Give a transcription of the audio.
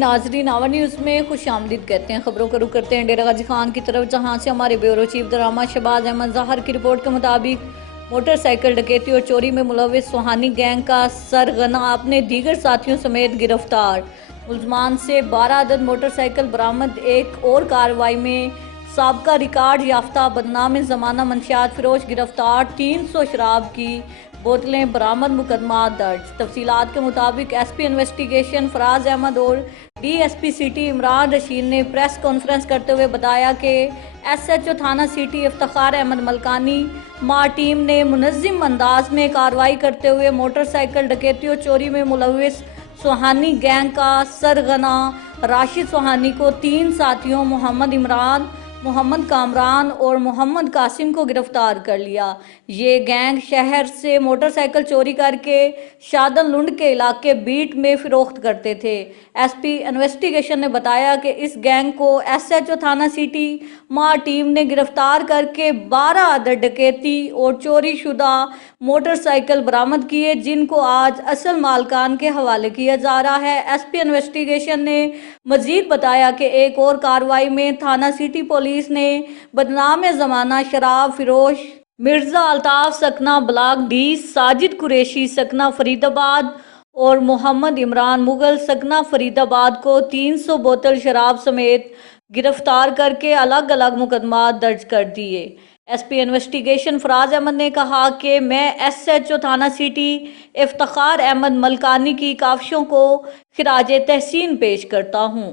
ناظرین، آور نیوز میں خوش آمدید کہتے ہیں۔ خبروں کا رخ کرتے ہیں ڈیرہ غازی خان کی طرف، جہاں سے ہمارے بیورو چیف ڈرامہ شہباز احمد ظاہر کی رپورٹ کے مطابق موٹر سائیکل ڈکیتی اور چوری میں ملوث سوہانی گینگ کا سرغنہ اپنے دیگر ساتھیوں سمیت گرفتار۔ ملزمان سے 12 عدد موٹر سائیکل برآمد۔ ایک اور کارروائی میں سابقہ ریکارڈ یافتہ بدنام زمانہ منشیات فروش گرفتار۔ 300 شراب کی بوتلیں برآمد، مقدمات درج۔ تفصیلات کے مطابق ایس پی انویسٹیگیشن فراز احمد اور D S P city Imran Rashid نے پریس کانفرنس کرتے ہوئے بتایا کہ ایس ایچ او تھانہ سٹی افتخار احمد ملکانی ٹیم نے منظم انداز میں کارروائی کرتے ہوئے موٹر سائیکل ڈکیتی اور چوری میں ملوث سوہانی گینگ کا سرغنہ راشد سوہانی کو 3 ساتھیوں محمد عمران، محمد کامران اور محمد قاسم کو گرفتار کر لیا۔ یہ گینگ شہر سے موٹر سائیکل چوری کر کے شادن لنڈ کے علاقے بیٹ میں فروخت کرتے تھے۔ ایس پی انویسٹیگیشن نے بتایا کہ اس گینگ کو ایس ایچ او تھانہ سٹی ٹیم نے گرفتار کر کے 12 عدد ڈکیتی اور چوری شدہ موٹر سائیکل برآمد کیے، جن کو آج اصل مالکان کے حوالے کیا جا رہا ہے۔ ایس پی انویسٹیگیشن نے مزید بتایا کہ ایک اور کارروائی میں تھانہ سٹی پولیس نے بدنام زمانہ شراب فروش مرزا الطاف سکنہ بلاک ڈی، ساجد قریشی سکنہ فرید آباد اور محمد عمران مغل سکنہ فرید آباد کو 300 بوتل شراب سمیت گرفتار کر کے الگ الگ مقدمات درج کر دیے۔ ایس پی انویسٹیگیشن فراز احمد نے کہا کہ میں ایس ایچ او تھانہ سٹی افتخار احمد ملکانی کی کاوشوں کو خراج تحسین پیش کرتا ہوں۔